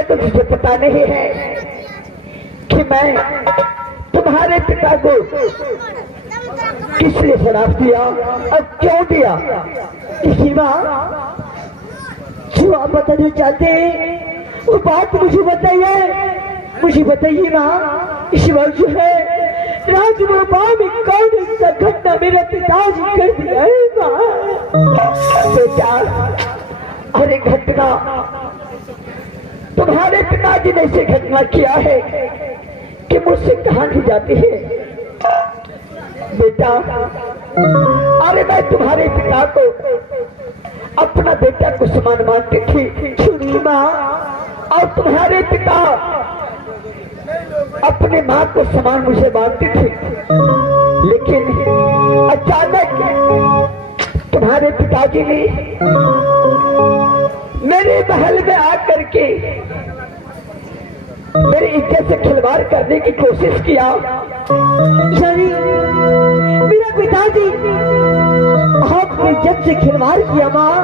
ये तो तुझे पता नहीं है कि मैं तुम्हारे पिता को किस लिए शराब दिया और क्यों दिया। देखिए माँ, जो आप बताना चाहते हैं वो बात मुझे बताइए, मुझे बताइए माँ। इस वक्त जो है राजमहल में कौन सा घटना मेरा पिताजी कर दिया है माँ? बेटा, अरे घटना तुम्हारे पिताजी ने ऐसी घटना किया है कि मुझसे कहा नहीं जाती है। बेटा, अरे मैं तुम्हारे पिता को अपना बेटा को समान मानती थी। सुनिए माँ, और तुम्हारे पिता अपने माँ को समान मुझे मानती थी, लेकिन अचानक तुम्हारे पिताजी ने मेरे महल में आकर के मेरी इज्जत से खिलवाड़ करने की कोशिश किया। यानी मेरा पिताजी आपने इज्जत से खिलवाड़ किया माँ?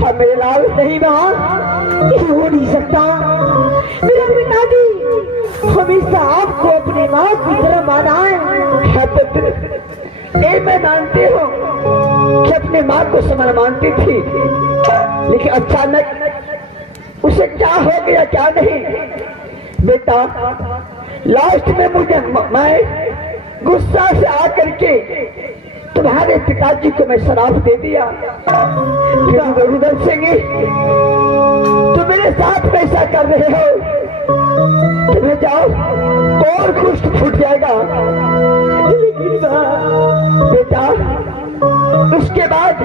हाँ मेरे लाल। नहीं माँ, ये हो नहीं सकता। मेरा पिताजी हमेशा आपको अपनी माँ की तरह माना है। हाँ तो ये मैं मानती हूँ कि अपनी माँ को समान मानती थी, लेकिन अचानक उसे क्या हो गया क्या नहीं। बेटा, लास्ट में मैं गुस्सा से आकर के तुम्हारे पिताजी को मैं शराब दे दिया। रुदल सिंह, तुम मेरे साथ कैसा कर रहे हो? तुम्हें जाओ और कुछ फूट जाएगा। लेकिन बेटा, उसके बाद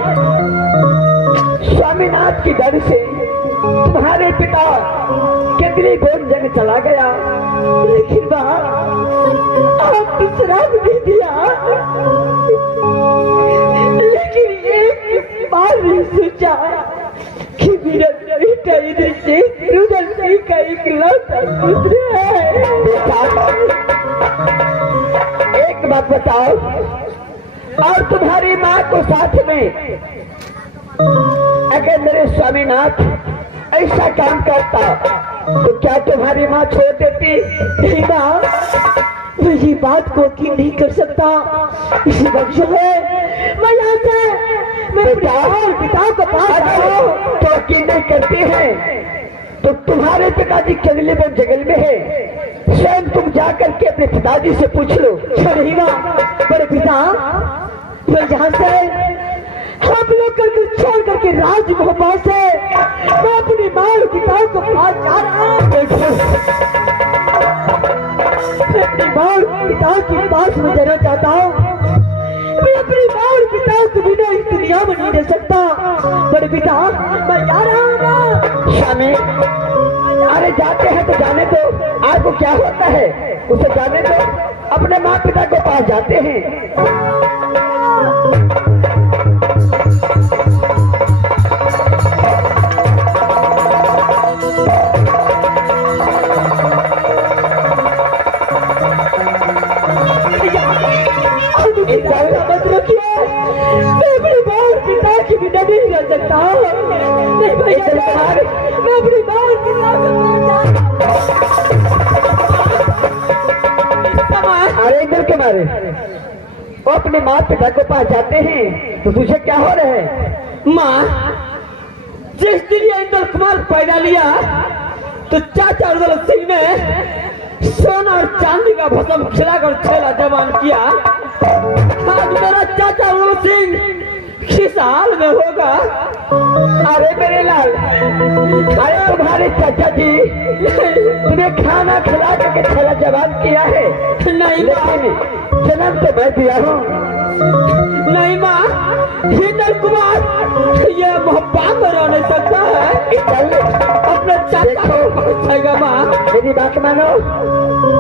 स्वामीनाथ की डर से तुम्हारे पिता केंद्रीय गोद जंग चला गया। लेकिन आप तो शराब दे दिया, लेकिन एक बार नहीं सोचा कि मेरा बेटा इधर से रुदल सिंह का इकलौता पुत्र है। बेटा, एक बात बताओ, और तुम्हारी माँ को साथ में अगर मेरे स्वामीनाथ ऐसा काम करता तो क्या तुम्हारी माँ छोड़ देती? नहीं माँ, मैं ये बात को यकीन नहीं कर सकता। इसी वक्त जो है मैं यहाँ से मैं पिता को पास आया तो यकीन नहीं करती है तो तुम्हारे पिताजी केंद्रीय गोद जंगल में है। स्वयं तुम जाकर के अपने पिताजी से पूछ लो। नहीं माँ, बड़े पिता, मैं यहाँ से आप लोग करके छोड़ करके राजमहल से मैं अपनी माँ और पिता को पास जा रहा हूँ। मैं अपनी माँ और पिता के पास में जाना चाहता हूँ। मैं अपनी माँ और पिता को बिना इस दुनिया में नहीं रह सकता। बड़े पिता, मैं जा रहा हूँ। स्वामी, अरे जाते हैं तो जाने दो, आपको क्या होता है? उसे जाने दो, अपने माँ पिता के पास जाते हैं। मत रखिए, मैं अपनी माँ और पिता के बिना नहीं रह सकता। नहीं भैया, मैं अपनी माँ और पिता को। अरे इधर के मारे वो अपने माँ पिता को पास जाते हैं तो तुझे क्या हो रहा है? माँ, जिस दिन ये इंद्र कुमार पैदा लिया तो चाचा रुदल सिंह ने सोना और चांदी का भस्म खिलाकर छेला जवान किया। आज मेरा चाचा रुदल सिंह किस हाल में होगा? अरे मेरे लाल, अरे तुम्हारे चाचा जी तुम्हें खाना खिला करके छेला जवान किया है? नहीं लेकिन जन्म तो मैं दिया हूँ। नहीं माँ, इंद्र कुमार ये मोहब्बत में रह नहीं सकता है। अपने चाचा को पहुंचाएगा। माँ, मेरी बात मानो,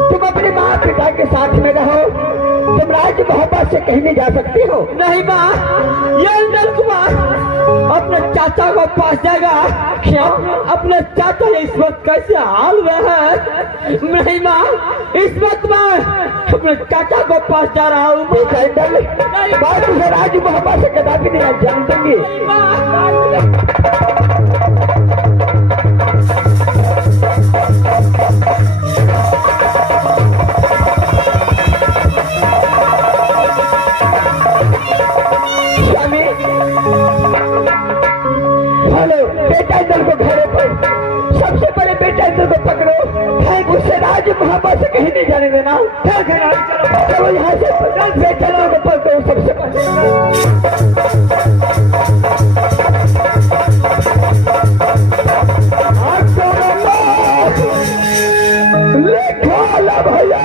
तुम अपने माँ पिता के साथ में रहो, तुम राज मोहब्बत से कहीं नहीं जा सकती हो। नहीं माँ, ये इंद्र कुमार अपने चाचा को पास जाएगा। क्या अपने चाचा इस वक्त कैसे हाल में है? नहीं माँ, इस वक्त मैं अपने चाचा को पास जा रहा हूँ। बात उसे राज मोहब्बत से कदापि नहीं आप जान देंगे। पकड़ो, उसे राज मोहब्बत से कहीं नहीं जाने देना। चलो यहाँ से चलो पकड़ो सबसे पहले। लिखा भैया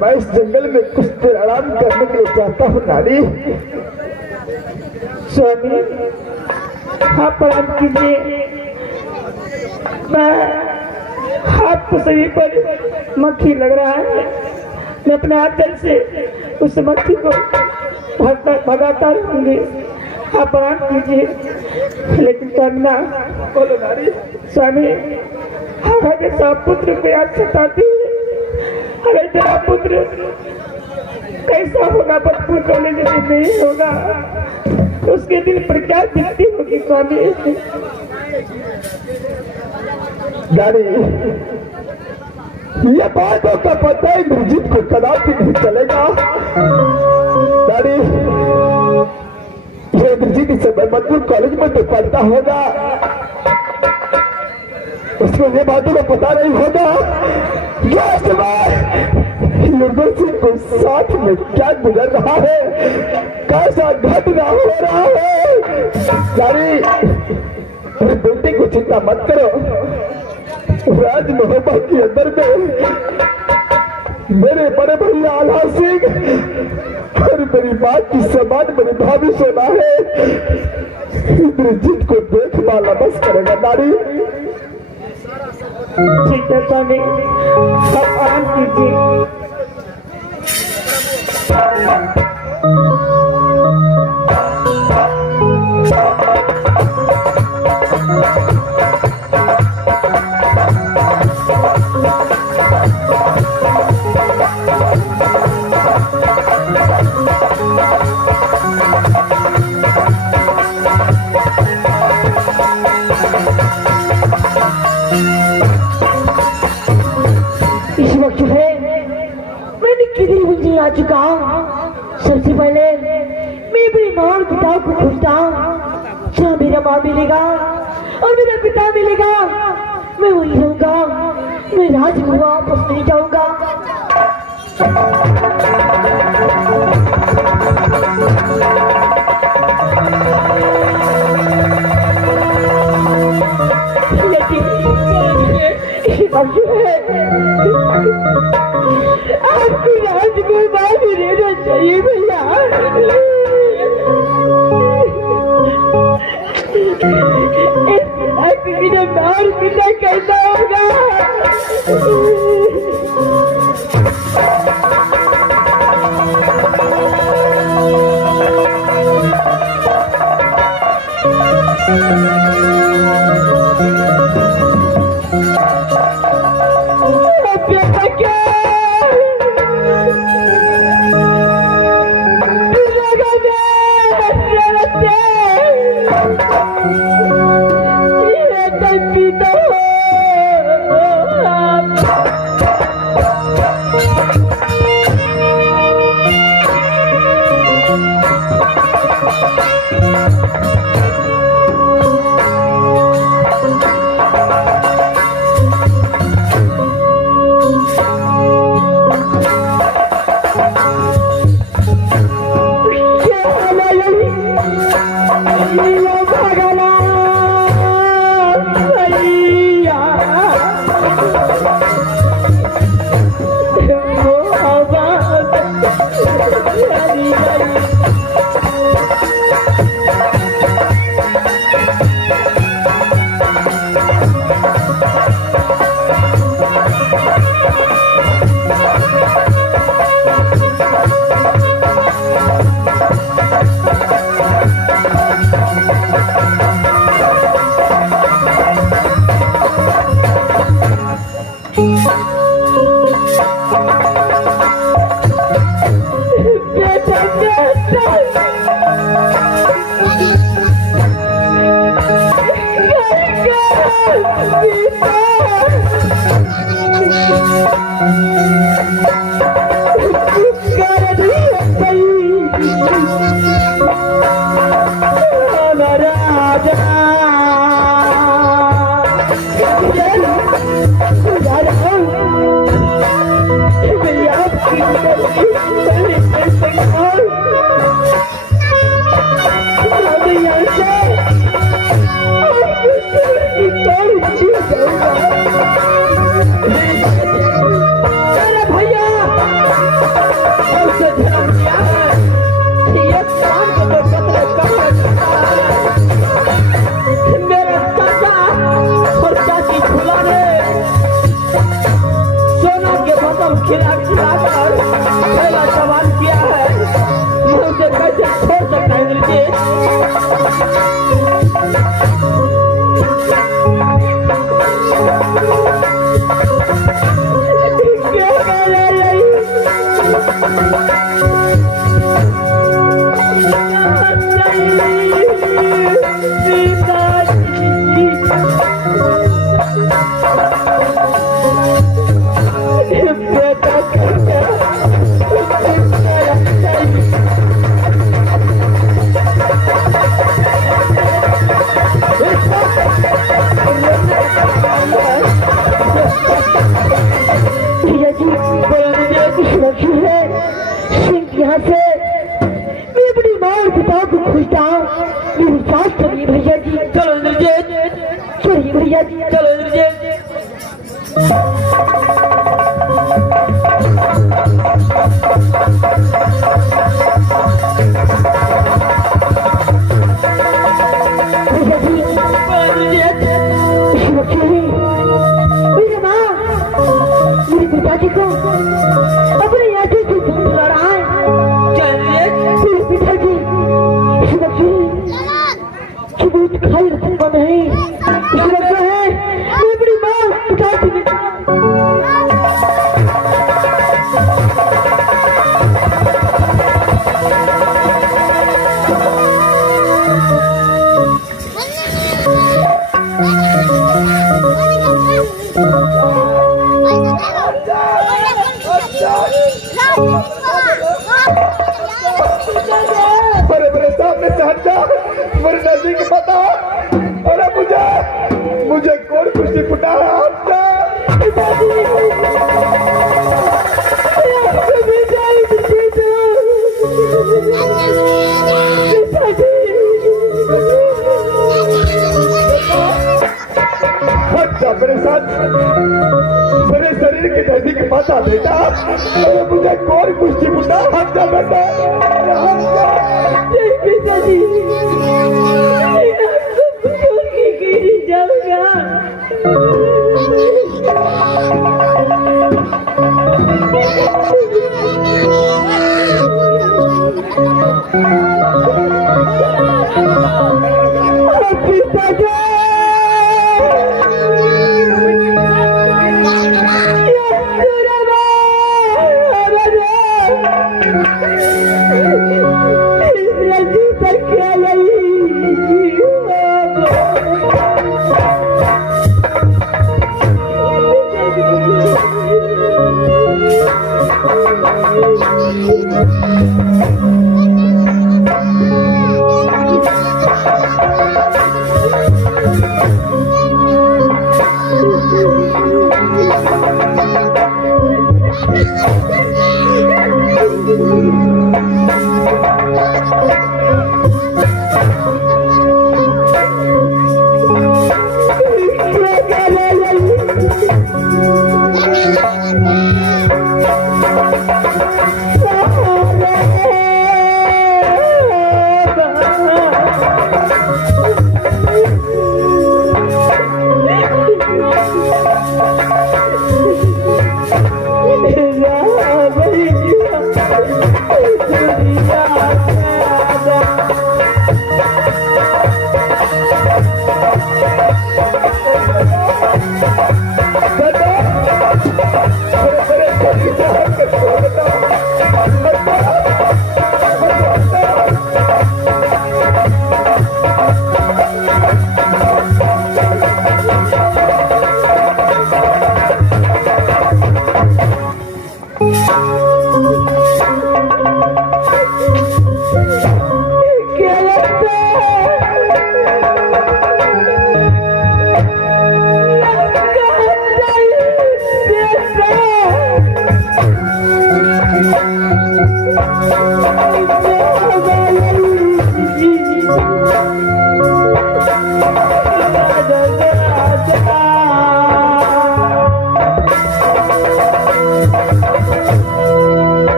मैं इस जंगल में कुछ देर आराम करने के लिए चाहता हूँ नारी। स्वामी आप प्रणाम कीजिए। मैं आपको सभी पर मक्खी लग रहा है, मैं अपने आंचल से उस मक्खी को भगाता रहूंगी। आप प्रणाम कीजिए। लेकिन स्वामी बोलो नारी। स्वामी हमारे सब पुत्र पे आज सताती है। अगर तेरा पुत्र कैसा होगा, बचपन कॉलेज में नहीं होगा, उसके दिल पर क्या बीतती होगी स्वामी। नारी ये बातों का पता है गुरुजीत को कदापि नहीं चलेगा। नारी ये गुरुजीत इस बचपन कॉलेज में तो पढ़ता होगा, उसको ये बातों का पता नहीं होगा युगल सिंह को साथ में क्या गुजर रहा है, कैसा घटना हो रहा है। सारी बेटी को चिंता मत करो, राज मोहब्बत के अंदर में मेरे बड़े भैया आला सिंह और मेरी बात की समान मेरी भाभी सोना है, इंद्रजीत को देखभाल बस करेगा नारी। ठीक है स्वामी, आप आराम कीजिए। वक्त जो है मैंने कितनी मंजिल आ चुका हूँ। सबसे पहले मैं अपनी माँ और पिता को खोजता हूँ। जहाँ मेरा माँ मिलेगा और मेरा पिता मिलेगा मैं वहीं रहूंगा। मैं राजगृह वापस नहीं जाऊंगा। आपको राजगृह में रहना चाहिए भैया। मार कितना कैसा होगा। अरे मेरे सामने से हट जा, मेरे नजदीक मत आ। अरे मुझे कौन कुश्ती फुटा रहा है? हट जा। हट जा मेरे साथ, मेरे शरीर के नजदीक मत आ बेटा। अरे मुझे कौन कुश्ती फुटा? हट जा बेटा, हट जा। पिताजी मैं आपको छोड़ के कहीं जाऊंगा।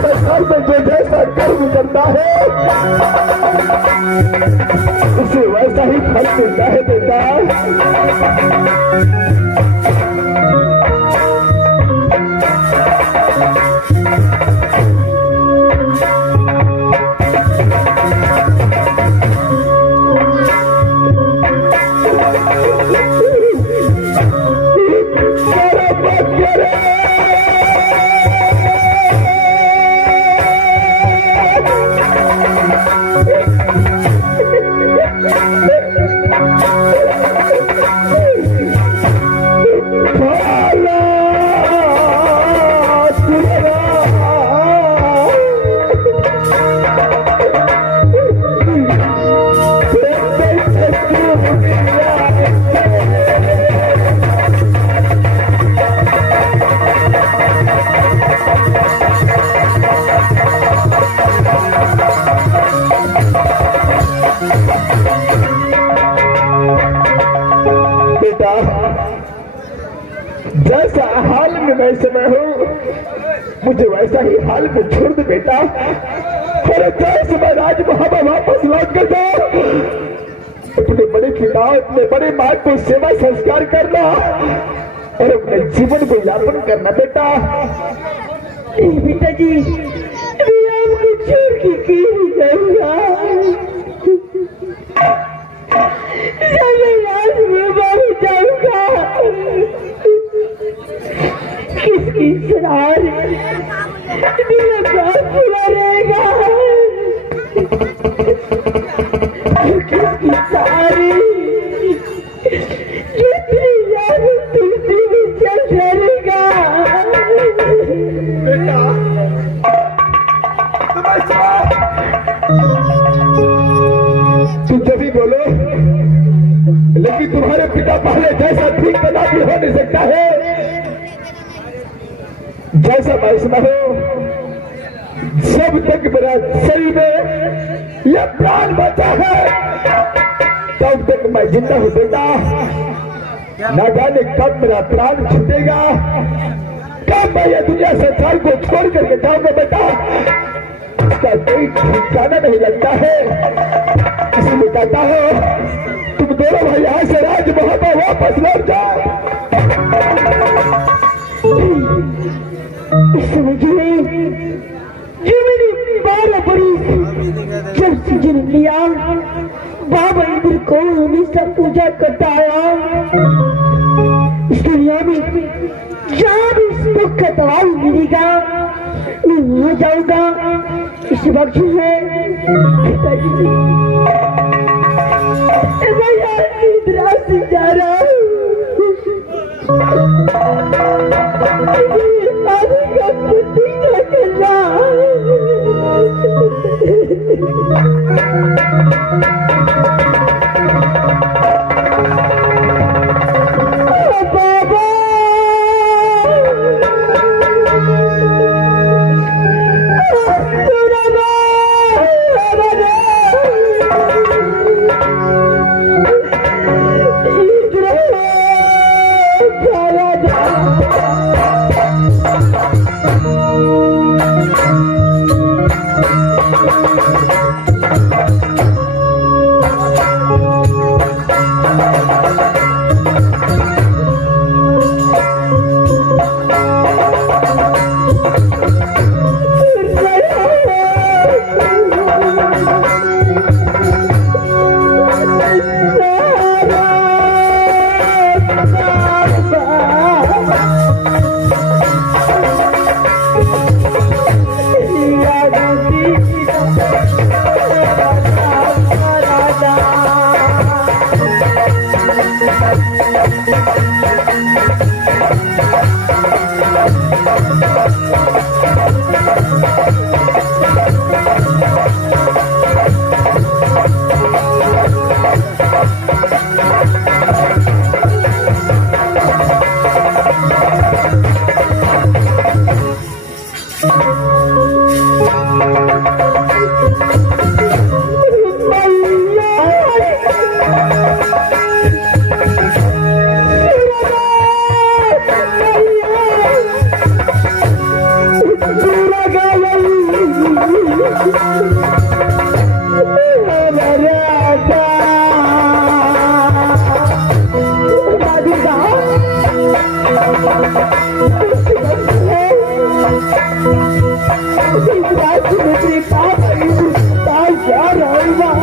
संसार में जो जैसा कर्म करता है उसे वैसा ही फल मिलता है बेटा। जैसा हाल में मैं समय हूँ मुझे वैसा ही हाल में छोड़ दे बेटा। और जैसे मैं राज महाबा वापस लौट कर जाऊं अपने बड़े पिता अपने बड़े माँ को सेवा संस्कार करना और अपने जीवन को यापन करना बेटा। पिताजी मैं आपको छोड़ के कहीं जाऊंगा। जाऊंगा किसकी सहारे मेरा प्यार पूरा रहेगा, किसकी सहारे कितनी याद तुलसी में चल रहेगा। बेटा तुम जब भी बोलो लेकिन तुम्हारे पिता पहले जैसा ठीक कदा भी हो नहीं सकता है जैसा मैं इसमें हूं। जब तक मेरा शरीर में यह प्राण बचा है तब तक मैं जिंदा हूं बेटा। न जाने कब मेरा प्राण छूटेगा, कब मैं यह दुनिया संसार को छोड़ करके जाऊंगा बेटा, इसका कोई ठिकाना नहीं लगता है। इसलिए कहता हूं तुम दोनों भाई यहाँ से राज महाबा वापस लौट जाओ। इस समय जो मैंने 12 बड़ी जब से जन्म लिया बाबा इंद्र को हमेशा पूजा करता आया। इस दुनिया में जहाँ भी सुख का दवाई मिलेगा मैं वहाँ जाऊंगा। इस वक्त है पिताजी इंदिरा से जा रहा हूँ। मेरे पापा इंद्र के पास जा रहा हूँ माँ।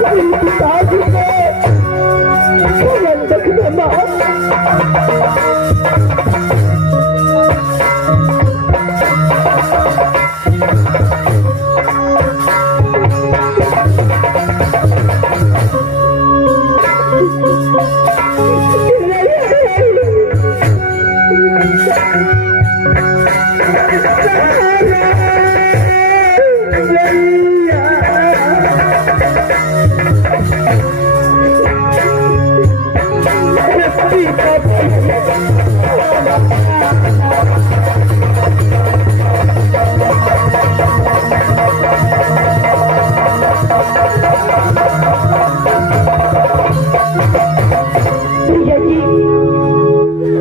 मेरे पिताजी को ख्याल रखना माँ।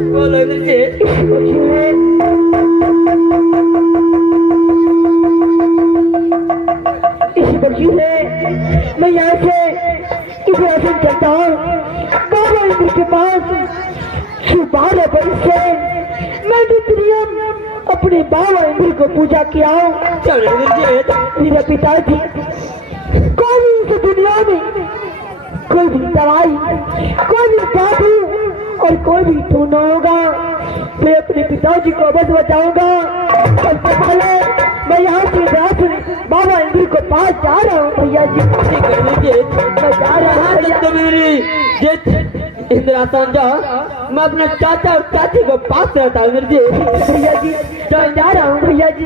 बोलो इंद्र जी। इसी बच्ची है मैं यहाँ से इस राशन चलता हूँ बाबा इंद्र के पास। 12 वर्ष से मैं नित्यनियम अपने बाबा इंद्र को पूजा किया हूँ। चलो इंद्र जी। मेरे पिताजी कोई भी इस दुनिया में कोई भी दवाई कोई भी जादू और कोई भी टूट न होगा। मैं अपने पिताजी को अवश्य बचाऊंगा। सबसे पहले मैं यहाँ से राशन बाबा इंद्र को पास जा रहा हूँ भैया जी। मैं जा रहा हूँ भैया। तो मेरी जित इंद्रासन जाओ, मैं अपने चाचा और चाची को पास से रहता हूँ इंद्र जी। भैया जी मैं जा रहा हूँ भैया जी।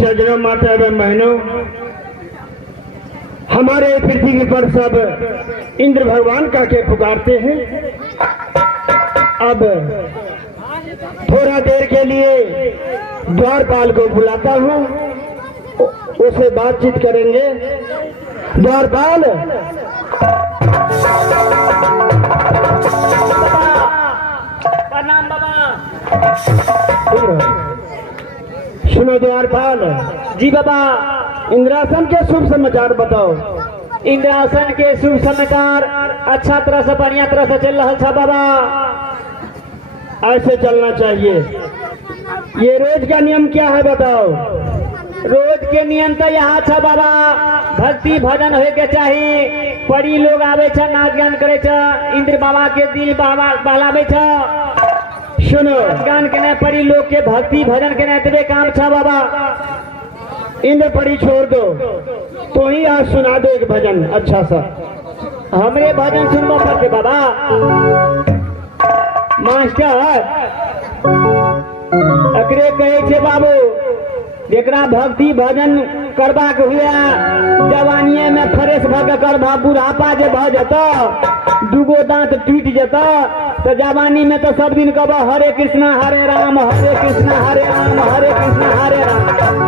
सजनों माता एवं बहनों, हमारे पृथ्वी पर सब इंद्र भगवान का के पुकारते हैं। अब थोड़ा देर के लिए द्वारपाल को बुलाता हूँ, उससे बातचीत करेंगे। द्वारपाल, प्रणाम बाबा। सुनो द्वारपाल जी बाबा। इंद्रासन के शुभ समाचार बताओ। इंद्रासन के शुभ समाचार अच्छा तरह से बढ़िया तरह से चल रहा था बाबा। ऐसे चलना चाहिए। ये रोज का नियम क्या है बताओ। रोज के नियम तो यहाँ था बाबा, भक्ति भजन होए के चाहिए। परी लोग आवे छ, नाच गान करे छ, इंद्र बाबा के दिल बाबा बहलावे छ। सुनो, गान के नहीं परी लोग के भक्ति भजन के नहीं तेरे काम छ बाबा। इंद्र परी छोड़ दो, तो ही आज सुना दो एक भजन अच्छा सा। हमरे भजन सुनबो पड़ते बाबा। मास्टर अकरे कहे छे बाबू, जेकरा भक्ति भजन करबाक हुआ जवानिये में फ्रेश भग करबा, बुढ़ापा जे भ जता, दूगो दांत टूट जता, तो जवानी में तो सब दिन कब हरे कृष्णा हरे राम, हरे कृष्णा हरे राम, हरे कृष्णा हरे राम।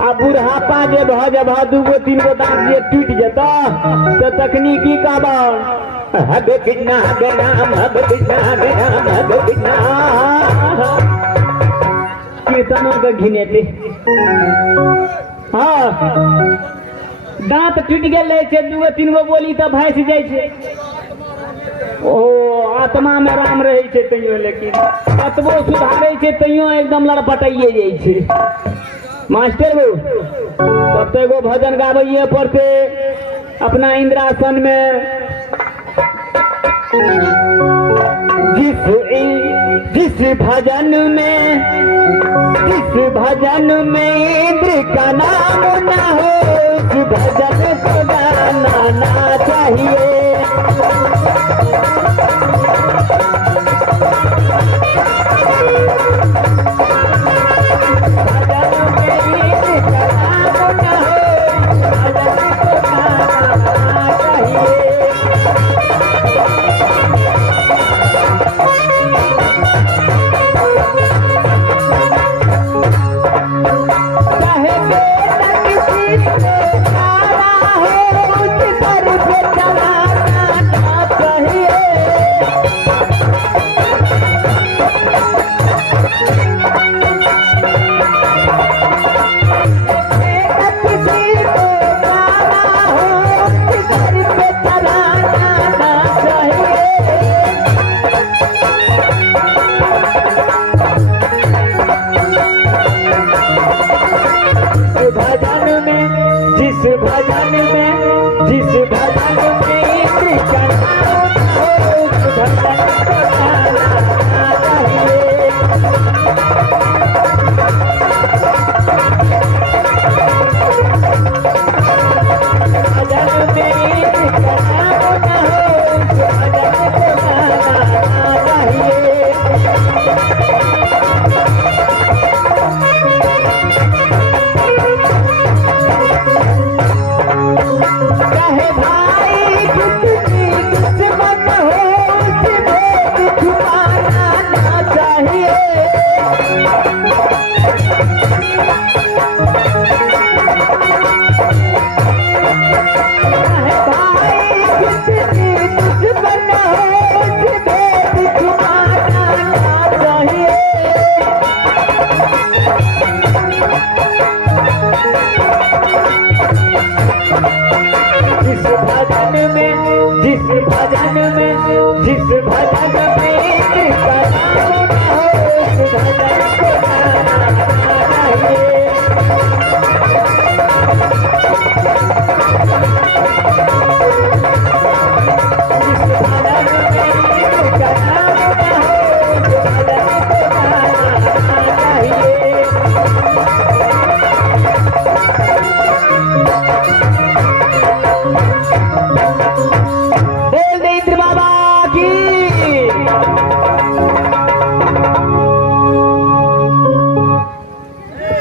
आ बुढ़ापा जे भ जब दूगो तीन गो दांत जे टूट जता, तो तकनीकी कब हरे कृष्णा हरे राम, हरे कृष्णा हरे राम, हरे कृष्णा कीर्तनों के घिनेते। हाँ, दांत टूट गए दूगो तीन गो बोली तो भैंस जाए छे। ओ आत्मा में राम रहे छे तैयो, लेकिन कतबो सुधारे छे तैयो एकदम लड़पटाइए जाए छे। मास्टर बो तब तो एगो भजन गाबैये पड़ते अपना इंद्रासन में। जिस भजन में इंद्र का नाम ना हो, उस भजन को गाना ना चाहिए।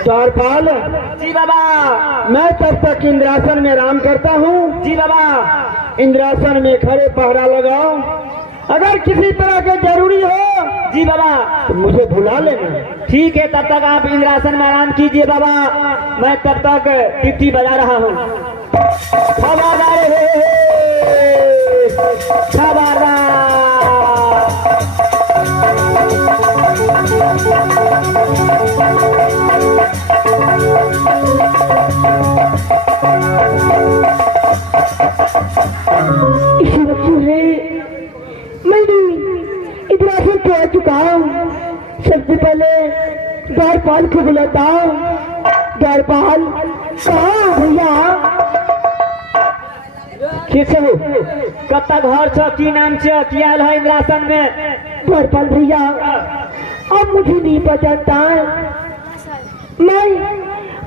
द्वारपाल जी बाबा। मैं तब तक इंद्रासन में आराम करता हूँ। जी बाबा। इंद्रासन में खड़े पहरा लगाओ, अगर किसी तरह के जरूरी हो जी बाबा तो मुझे बुला लेना। ठीक है, तब तक आप इंद्रासन में आराम कीजिए बाबा, मैं तब तक टिट्टी बजा रहा हूँ। खबरदार खबरदार। इसी वक्त है मैंने इंद्रासन पे आ चुका हूँ। सबसे पहले द्वारपाल को बुलाता हूँ। द्वारपाल कहाँ भैया? कैसे हो? कब तक घर छो? की नाम छो? की आयल है इंद्रासन में? द्वारपाल भैया अब मुझे नहीं पता, मैं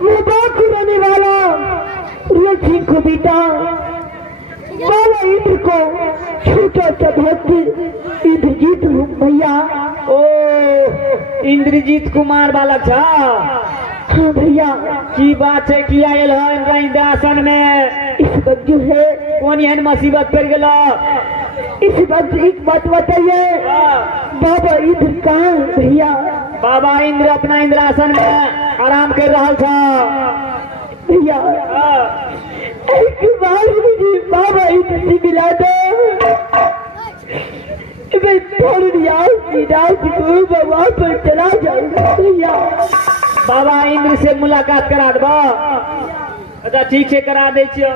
मुबारक रहने वाला रुद्र सिंह को बेटा बाबा इंद्र को छोटा सा भक्त इंद्रजीत हूँ भैया। ओ इंद्रजीत कुमार बालक छा? हाँ भैया। की बात है? की आयल है इनका इंद्रासन में? इस वक्त जो है कौन यहन मुसीबत कर गेलो? इस वक्त एक बात बताइए, बाबा इंद्र कहाँ है भैया? बाबा इंद्र अपना इंद्रासन में आराम कर रहा था भैया। एक बार मुझे बाबा इंद्र से मिला दो, मैं थोड़ी की रात को बाबा पर चला जाऊंगा भैया। बाबा इंद्र से मुलाकात करा दबा। अच्छा ठीक से करा दे छियो।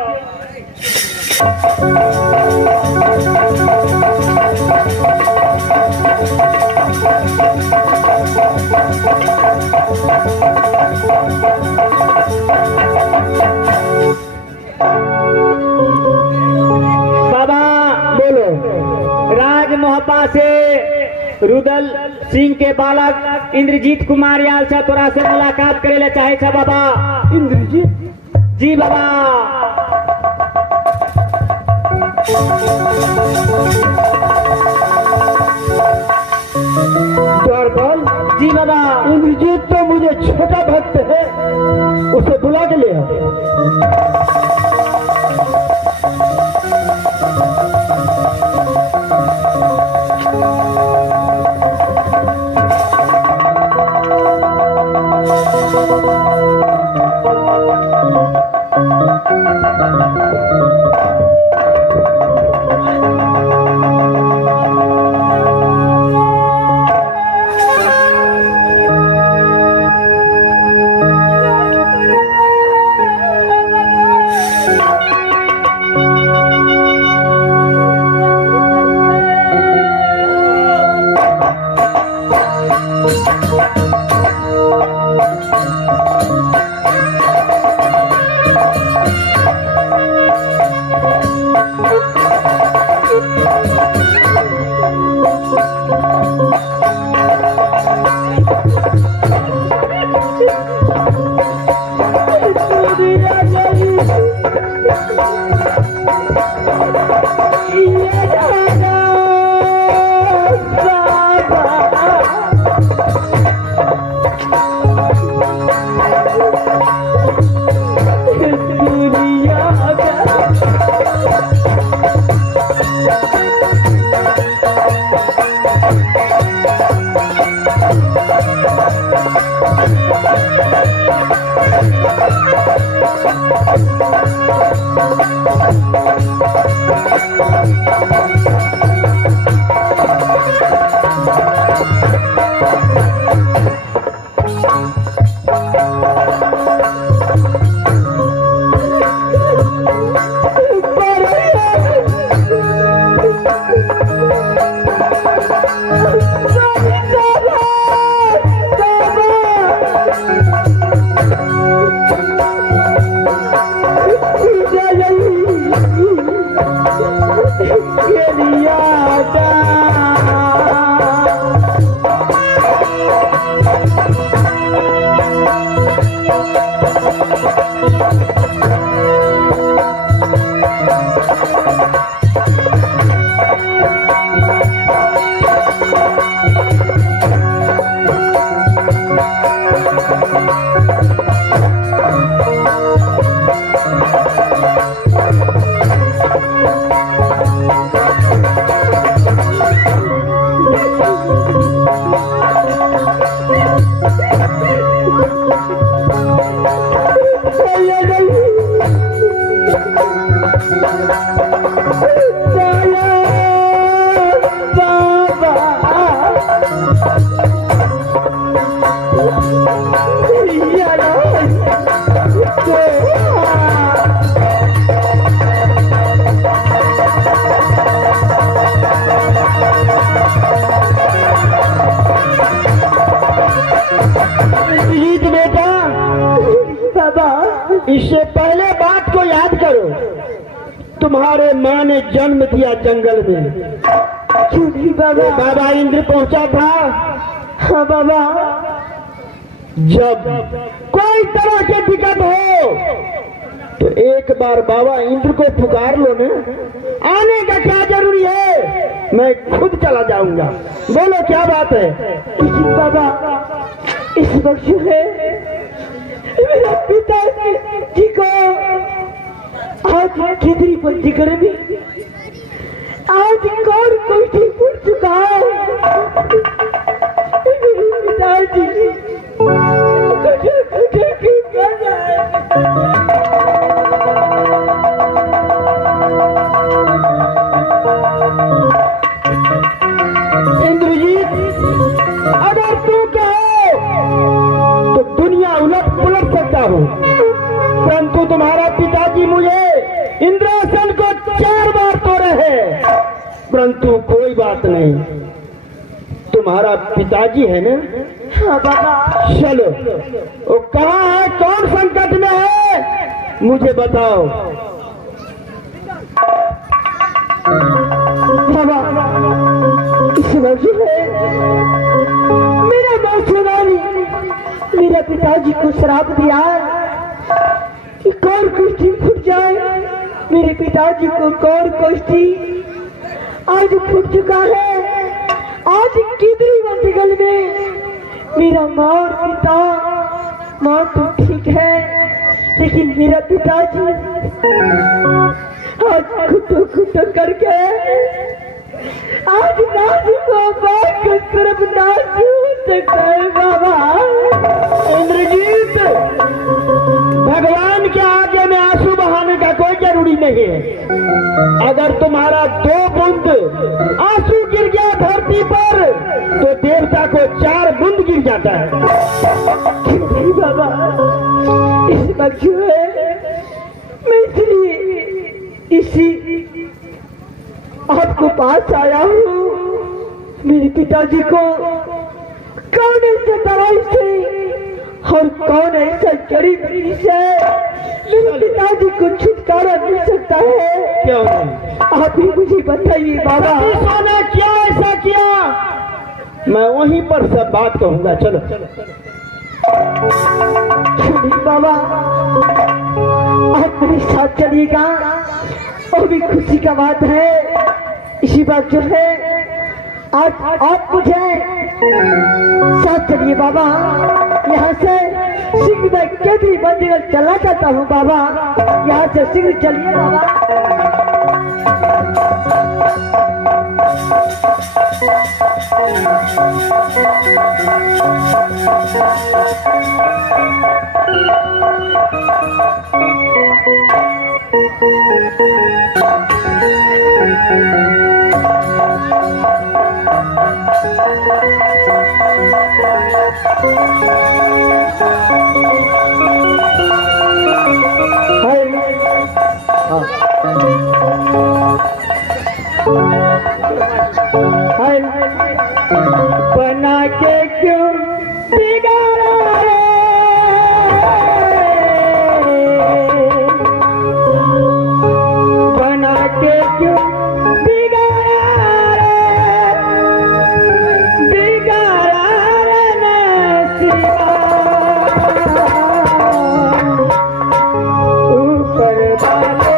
बाबा बोलो। राज मोहपा से रुदल सिंह के बालक इंद्रजीत कुमार याल से तोरा से मुलाकात करे ले चाहे छा बाबा। इंद्रजीत? जी बाबा। द्वारपाल, जी बाबा। इंद्रजीत तो मुझे छोटा भक्त है, उसे बुला के ले आओ। इससे पहले बात को याद करो, तुम्हारे माँ ने जन्म दिया जंगल में। क्यों नहीं बाबा? बाबा इंद्र पहुंचा था। हाँ बाबा। जब कोई तरह के दिक्कत हो तो एक बार बाबा इंद्र को पुकार लो ना। आने का क्या जरूरी है, मैं खुद चला जाऊंगा। बोलो क्या बात है? लेकिन बाबा इस वक्त जो है मेरा पिता जी को आज खिदरी पर जिक्र भी आज कौन कोई फूट चुका है। मेरे पिताजी कुछ ठीक कर रहा है। इंद्रजीत, अगर तू कहो तो दुनिया उलट पुलट सकता हूँ, परंतु तुम्हारा पिताजी मुझे इंद्रासन को 4 बार तोड़े हैं। परंतु कोई बात नहीं, तुम्हारा पिताजी है ना? हाँ बाबा। चलो, वो कहाँ है, कौन संकट में है, मुझे बताओ। बाबा इस वजह है मेरा मौसुदा ने मेरे पिताजी को श्राप दिया है कि कौन कुछ ठीक फूट जाए मेरे पिताजी को कौन कष्टी आज फूट चुका है। आज कितनी मंजिल में मेरा माँ और पिता, माँ तो ठीक है लेकिन मेरा पिताजी आज खुटो खुटो करके आज नाजू को बात को सिर्फ नाजू सकता है। बाबा इंद्रजीत, भगवान के आगे में आंसू बहाने का कोई जरूरी नहीं है। अगर तुम्हारा 2 बूंद आंसू गिर गया धरती पर तो देवता को 4 बूंद गिर जाता है। नहीं बाबा, इस वक्त जो है मैं इसलिए इसी आपको पास आया हूँ। मेरे पिताजी को कौन ऐसे दवाई से और कौन ऐसा जड़ी बूटी से मेरे पिताजी को छुटकारा मिल सकता है। क्यों नहीं? आप ही मुझे बताइए बाबा। ने क्या ऐसा किया, मैं वहीं पर सब बात कहूंगा। चलो सुनिए बाबा, आप मेरे साथ चलिएगा और भी खुशी का बात है। इसी बात जो है आज आप मुझे साथ चलिए बाबा। यहाँ से शीघ्र मैं केतरी मंदिर चलना चाहता हूँ बाबा। यहाँ से शीघ्र चलिए बाबा। बना के क्यों बिगाड़ा रे, बना के क्यों बिगाड़ा रे, बिगाड़ा रे नसीबा, ऊपर वाले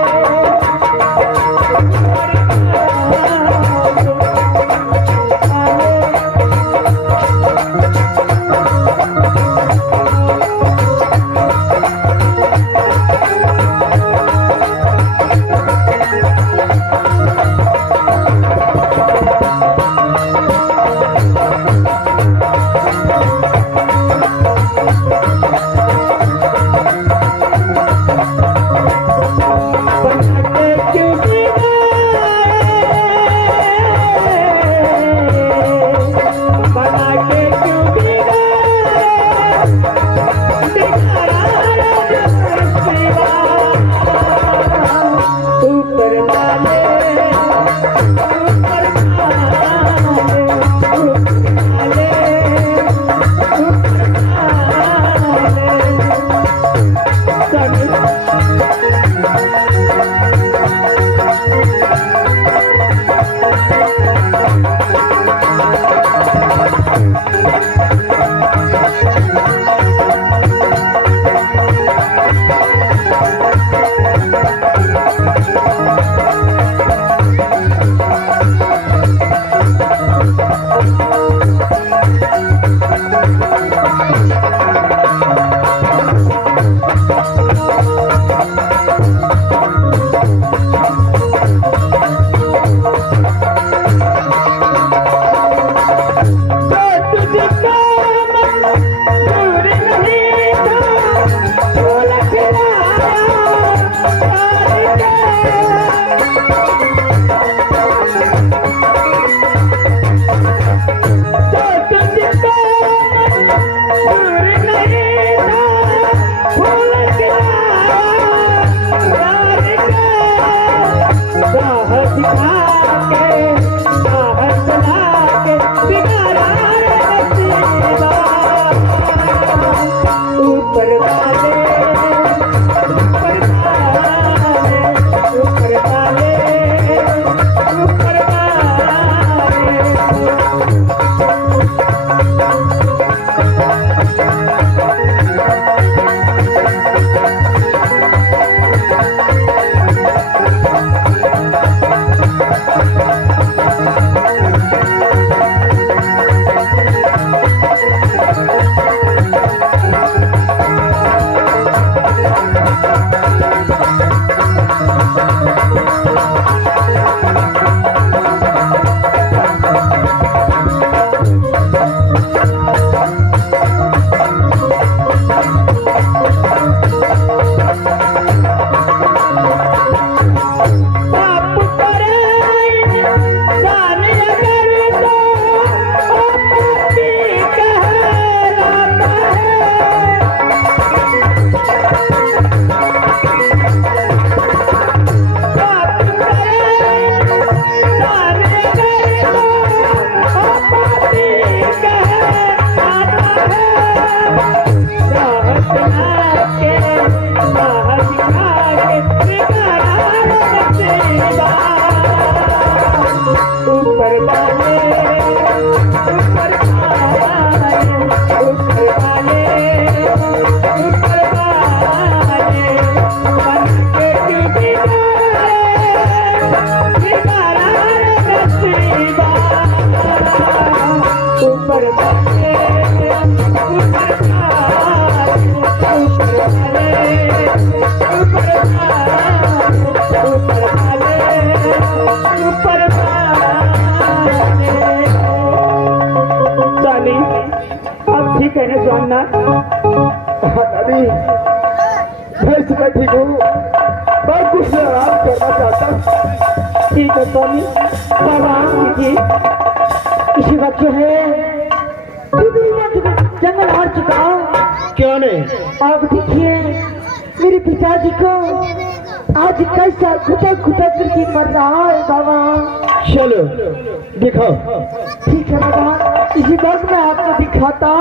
ऊपर वाले ऊपर वाले ऊपर वाले ऊपर वाले मन के दीदार नसीबा ऊपर वाले ऊपर अब ठीक है ना सोमनाथ? दादी मैं सुबह ठीक हूँ, मैं कुछ आराम करना चाहता हूँ। ठीक है स्वामी। बाबा जी इसी वक्त जो है जंगल हार चुका हूँ। क्यों नहीं? आप देखिए मेरे पिताजी को आज कैसा घुटक घुटक करके मर रहा है बाबा। चलो दिखाओ। ठीक है बाबा, इसी वक्त मैं आपको दिखाता हूँ।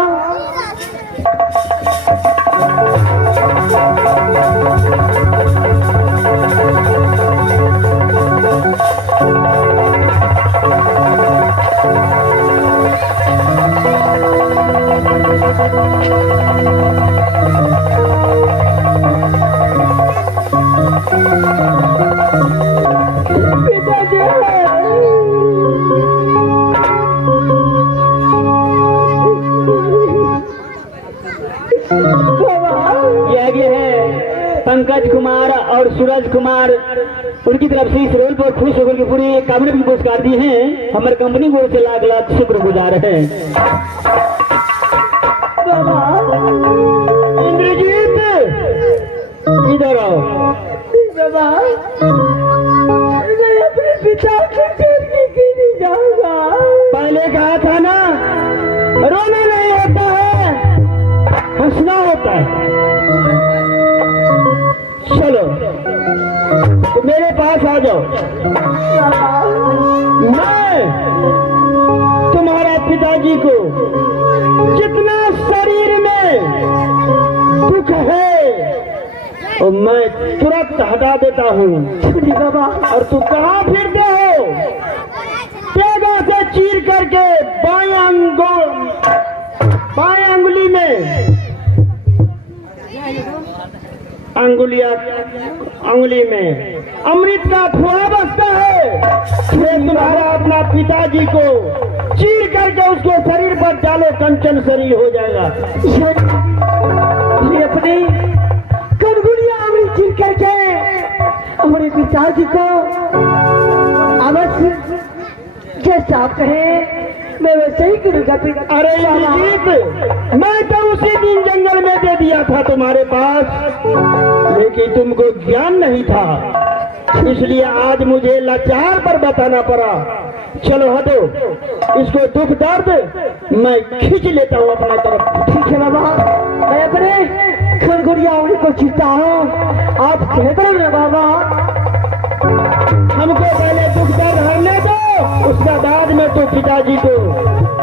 ये है पंकज कुमार और सूरज कुमार, उनकी तरफ से इस रोल पर खुश होकर के पूरी काबिल भी पुरस्कार दिए हैं। हमारे कंपनी को से लाख लाख शुक्रगुजार हैं। इंद्रजीत इधर आओ। बाबा मैं अपने पिता को छोड़ के क्यों नहीं जाऊंगा? पहले कहा था ना, रोना नहीं होता है, हंसना होता है। चलो तो मेरे पास आ जाओ। मैं तुम्हारा पिताजी को जितना शरीर में दुख है और मैं तुरंत हटा देता हूँ। बाबा और तू कहाँ फिरते हो? तेगा से चीर करके बाएं अंगुली में अंगुली में अमृत का फुआ बसता है। ये तुम्हारा अपना पिताजी को चीर करके उसके शरीर पर डालो, कंचन शरीर हो जाएगा। ये अपनी कनगुड़िया अमृत चीर करके हमारे पिताजी को अवश्य जैसा आप कहे मैं वैसे ही करूँगा। अरे जीत, मैं तो उसी दिन जंगल में दे दिया था तुम्हारे पास, लेकिन तुमको ज्ञान नहीं था, इसलिए आज मुझे लाचार पर बताना पड़ा। चलो हटो, इसको दुख दर्द मैं खींच लेता हूँ अपने तरफ। ठीक है बाबा, मैं अपने खरगुड़िया को चीरता हूँ, आप कहते हैं ना बाबा। हमको पहले दुख दर्द हरने दो, उसके बाद में तो पिताजी को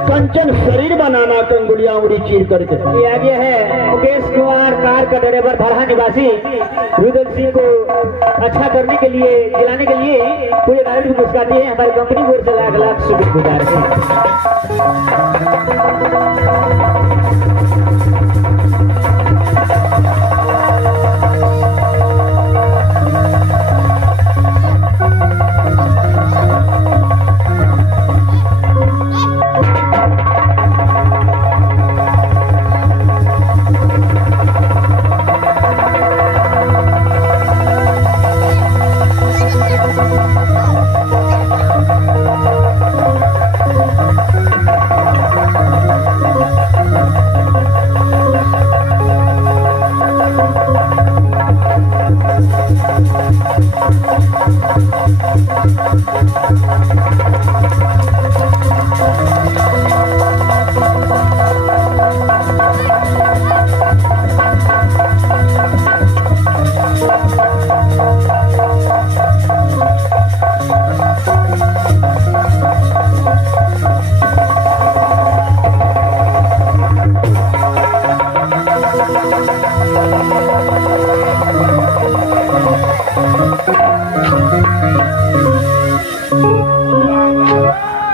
कंचन शरीर बनाना, कंगुलिया उंगली चीर करके। ये आगे है मुकेश कुमार, कार का ड्राइवर, भरहा निवासी, रुदल सिंह को अच्छा करने के लिए, दिलाने के लिए पूरे गाड़ी को पुरस्कार दिए। हमारी कंपनी को से लाख लाख शुक्रगुजार हैं।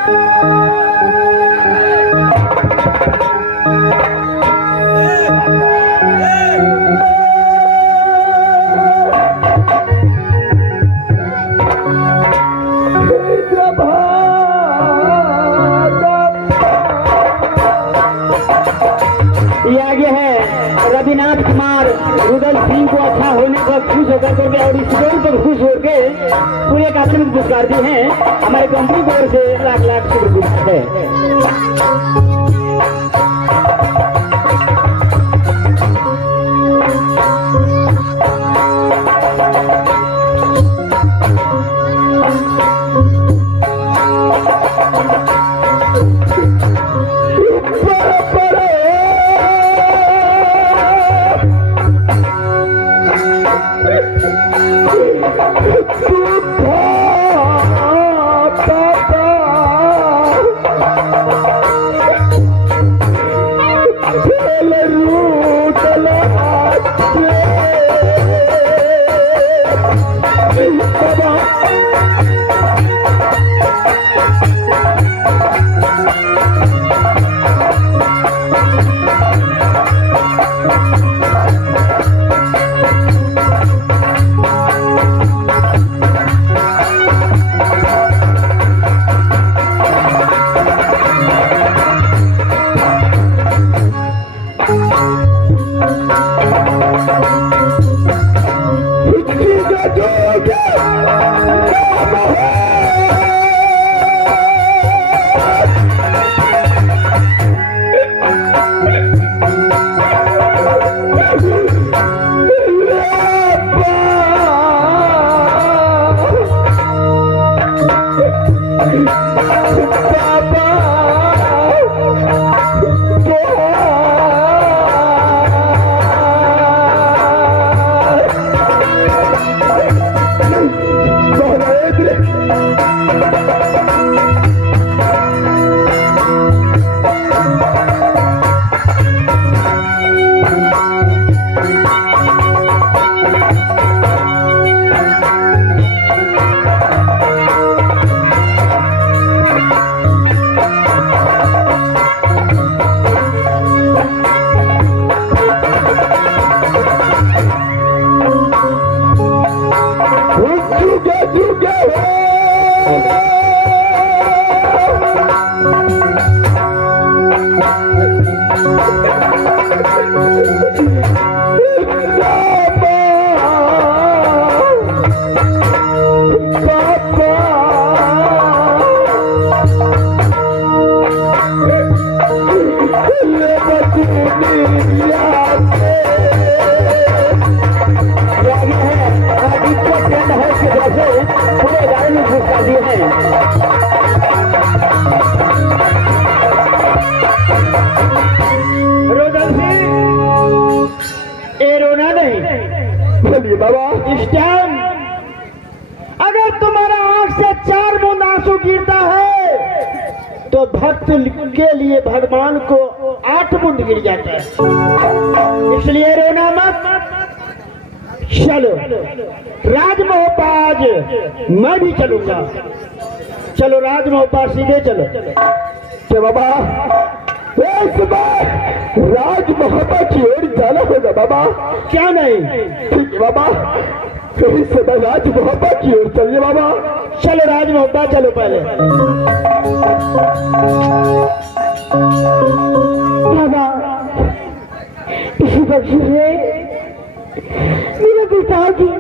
ये आगे है रविनाथ कुमार रुदल सिंह को अच्छा होने पर खुश होकर करके और इस रोल पर खुश होकर पूरे कार्यक्रम पुरस्कार दिए हैं। हमारे कंपनी की ओर से लाख लाख शुक्रिया है। बोलिए बाबा। इस टाइम अगर तुम्हारा आंख से 4 बूंद आंसू गिरता है तो भक्त के लिए भगवान को 8 बूंद गिर जाता है, इसलिए रोना मत। चलो राजमहोपाज मैं भी चलूंगा। चलो राजमहोपाज सीधे चलो। क्या बाबा इस बार राजमहोपा की ओर जाना होगा बाबा? क्या नहीं? ठीक है बाबा, कहीं सदा राजमहोपा की ओर चलिए बाबा। चलो राजमहोपा चलो पहले। बाबा इसी बच्चे ने मेरे पिताजी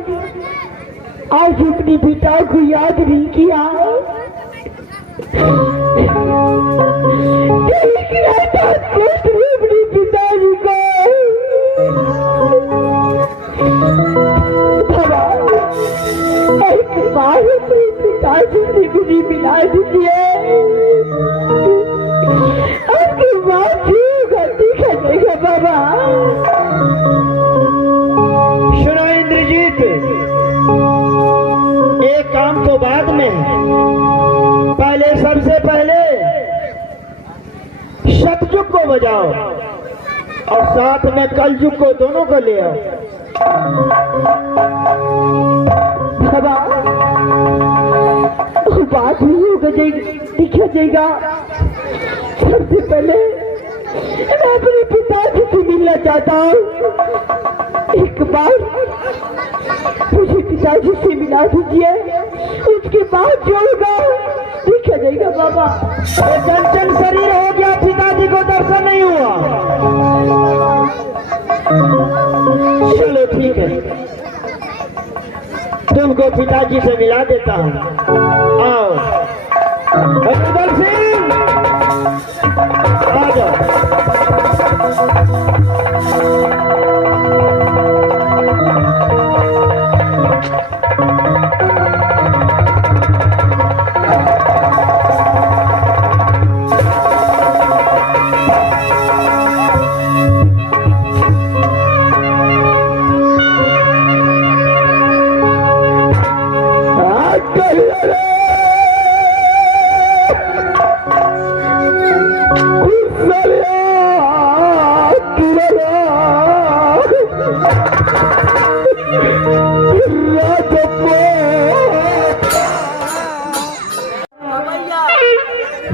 आज अपने पिता को याद नहीं किया। अपने पिताजी को बाबा एक बार अपने पिताजी से मुझे मिला दीजिए। आपकी बात गलती करेगा बाबा। सुनो इंद्रजीत, एक काम तो बाद में है, पहले सबसे पहले सतयुग को बजाओ और साथ में कलयुग को, दोनों को ले आओ। बाबा बात नहीं होगा दिखा जाएगा। सबसे पहले मैं अपने पिताजी से मिलना चाहता हूँ। एक बार मुझे पिताजी से मिला दीजिए, उसके बाद जो होगा देखा जाएगा। बाबा चंचल शरीर हो गया, पिताजी को दर्शन नहीं हुआ। चलो ठीक है, तुमको पिताजी से मिला देता हूँ। आओ अकबर सिंह, आ जाओ।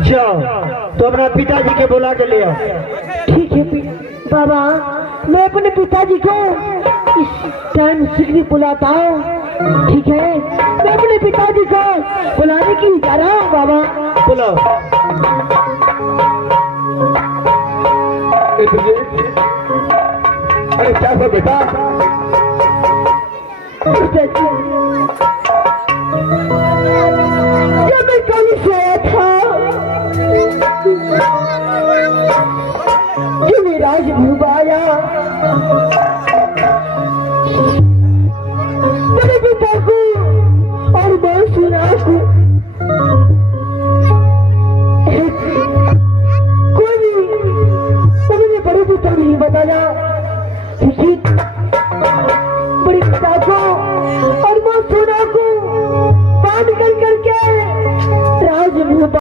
जाओ तो अपना पिताजी के बुला के ले आओ। ठीक है बाबा, मैं अपने पिताजी को इस टाइम शीघ्र बुलाता हूँ। ठीक है, मैं अपने पिताजी को बुलाने के लिए जा रहा हूँ। बाबा बुलाओ। अरे क्या हुआ बेटा? क्या मैं कल से